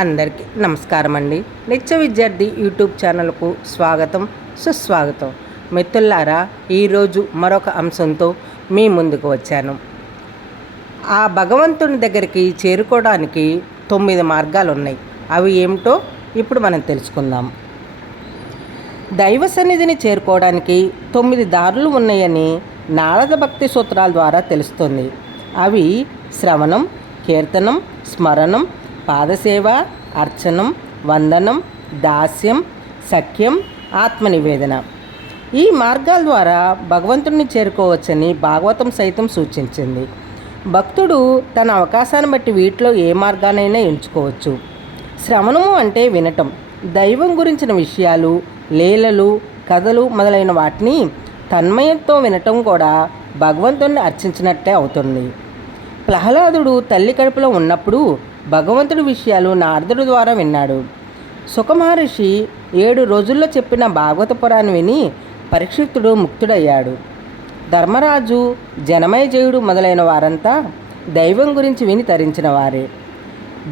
అందరికీ నమస్కారం అండి నిత్య విద్యార్థి యూట్యూబ్ ఛానల్కు స్వాగతం సుస్వాగతం. మిత్రులారా ఈరోజు మరొక అంశంతో మీ ముందుకు వచ్చాను. ఆ భగవంతుని దగ్గరికి చేరుకోవడానికి తొమ్మిది మార్గాలు ఉన్నాయి అవి ఏమిటో ఇప్పుడు మనం తెలుసుకుందాం. దైవ సన్నిధిని చేరుకోవడానికి తొమ్మిది దారులు ఉన్నాయని నారద భక్తి సూత్రాల ద్వారా తెలుస్తుంది. అవి శ్రవణం కీర్తనం స్మరణం పాదసేవ అర్చనం వందనం దాస్యం సఖ్యం ఆత్మనివేదన. ఈ మార్గాల ద్వారా భగవంతుడిని చేరుకోవచ్చని భాగవతం సైతం సూచించింది. భక్తుడు తన అవకాశాన్ని బట్టి వీటిలో ఏ మార్గానైనా ఎంచుకోవచ్చు. శ్రవణము అంటే వినటం. దైవం గురించిన విషయాలు లీలలు కథలు మొదలైన వాటిని తన్మయంతో వినటం కూడా భగవంతుణ్ణి అర్చించినట్టే అవుతుంది. ప్రహ్లాదుడు తల్లి కడుపులో ఉన్నప్పుడు భగవంతుడి విషయాలు నారదుడి ద్వారా విన్నాడు. సుఖమహర్షి ఏడు రోజుల్లో చెప్పిన భాగవత పురాణం విని పరీక్షితుడు ముక్తుడయ్యాడు. ధర్మరాజు జనమయజయుడు మొదలైన వారంతా దైవం గురించి విని తరించిన వారే.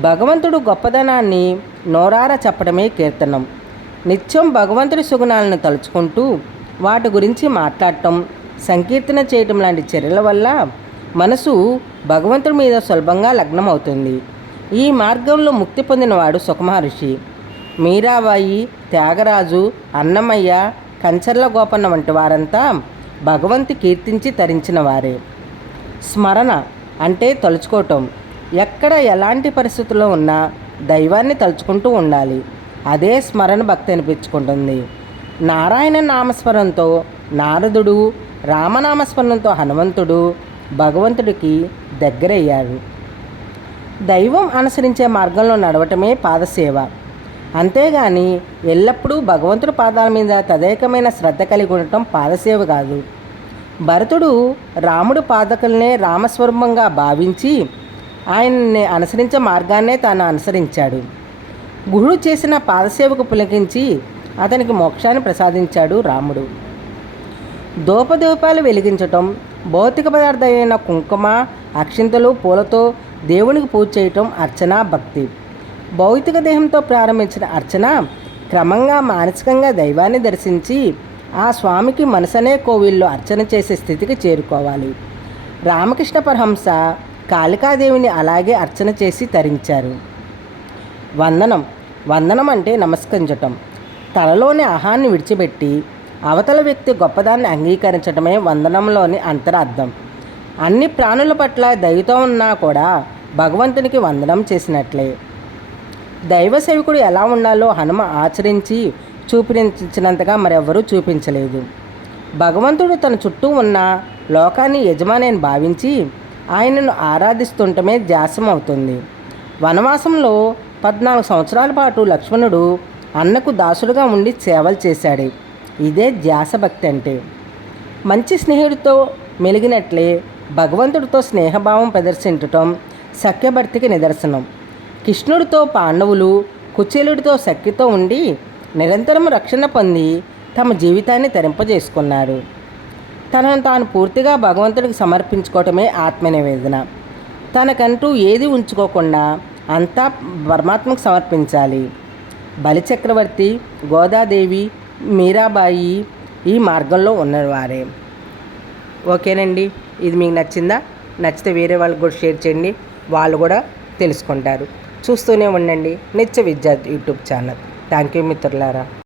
భగవంతుడు గొప్పదనాన్ని నోరారా చెప్పడమే కీర్తనం. నిత్యం భగవంతుడి సుగుణాలను తలుచుకుంటూ వాటి గురించి మాట్లాడటం సంకీర్తన చేయటం లాంటి చర్యల వల్ల మనసు భగవంతుడి మీద సులభంగా లగ్నం అవుతుంది ఈ మార్గంలో ముక్తి పొందినవాడు సుఖమహర్షి. మీరాబాయి త్యాగరాజు అన్నమయ్య కంచర్ల గోపన్న వంటి వారంతా భగవంతు కీర్తించి తరించిన వారే. స్మరణ అంటే తలుచుకోవటం. ఎక్కడ ఎలాంటి పరిస్థితుల్లో ఉన్నా దైవాన్ని తలుచుకుంటూ ఉండాలి. అదే స్మరణ భక్తి అనిపించుకుంటుంది. నారాయణ నామస్మరణతో నారదుడు రామనామస్మరణంతో హనుమంతుడు భగవంతుడికి దగ్గరయ్యాడు దైవం అనుసరించే మార్గంలో నడవటమే పాదసేవ. అంతేగాని ఎల్లప్పుడూ భగవంతుడి పాదాల మీద తదేకమైన శ్రద్ధ కలిగి ఉండటం పాదసేవ కాదు. భరతుడు రాముడు పాదకులనే రామస్వరూపంగా భావించి ఆయన్ని అనుసరించే మార్గాన్నే తాను అనుసరించాడు. గురుడు చేసిన పాదసేవకు పులకించి అతనికి మోక్షాన్ని ప్రసాదించాడు రాముడు. దోపదీపాలు వెలిగించటం భౌతిక పదార్థమైన కుంకుమ అక్షింతలు పూలతో దేవునికి పూజ చేయటం అర్చన భక్తి. భౌతిక దేహంతో ప్రారంభించిన అర్చన క్రమంగా మానసికంగా దైవాన్ని దర్శించి ఆ స్వామికి మనసనే కోవిల్లో అర్చన చేసే స్థితికి చేరుకోవాలి. రామకృష్ణ పరహంస కాళికాదేవిని అలాగే అర్చన చేసి తరించారు. వందనం. వందనం అంటే నమస్కరించటం తలలోని ఆహాన్ని విడిచిపెట్టి అవతల వ్యక్తి గొప్పదాన్ని అంగీకరించడమే వందనంలోని అంతరార్థం. అన్ని ప్రాణుల పట్ల దయతో ఉన్నా కూడా భగవంతునికి వందనం చేసినట్లే. దైవ సేవకుడు ఎలా ఉండాలో హనుమ ఆచరించి చూపించినంతగా మరెవ్వరూ చూపించలేదు. భగవంతుడు తన చుట్టూ ఉన్న లోకాన్ని యజమాని అని భావించి ఆయనను ఆరాధిస్తుంటమే ధ్యాసం అవుతుంది వనవాసంలో పద్నాలుగు సంవత్సరాల పాటు లక్ష్మణుడు అన్నకు దాసుడుగా ఉండి సేవలు చేశాడు. ఇదే ధ్యాస భక్తి అంటే. మంచి స్నేహితుడితో మెలిగినట్లే భగవంతుడితో స్నేహభావం ప్రదర్శించటం సఖ్యభర్తికి నిదర్శనం. కృష్ణుడితో పాండవులు కుచేలుడితో సఖ్యతో ఉండి నిరంతరం రక్షణ పొంది తమ జీవితాన్ని తరింపజేసుకున్నారు. తనను తాను పూర్తిగా భగవంతుడికి సమర్పించుకోవటమే ఆత్మనివేదన. తనకంటూ ఏది ఉంచుకోకుండా అంతా పరమాత్మకు సమర్పించాలి. బలిచక్రవర్తి గోదాదేవి మీరాబాయి ఈ మార్గంలో ఉన్నవారే. ఓకేనండి. ఇది మీకు నచ్చిందా? నచ్చితే వేరే వాళ్ళకి కూడా షేర్ చేయండి. వాళ్ళు కూడా తెలుసుకుంటారు. చూస్తూనే ఉండండి. నిత్య విద్యార్థి యూట్యూబ్ ఛానల్. థ్యాంక్ యూ మిత్రులారా.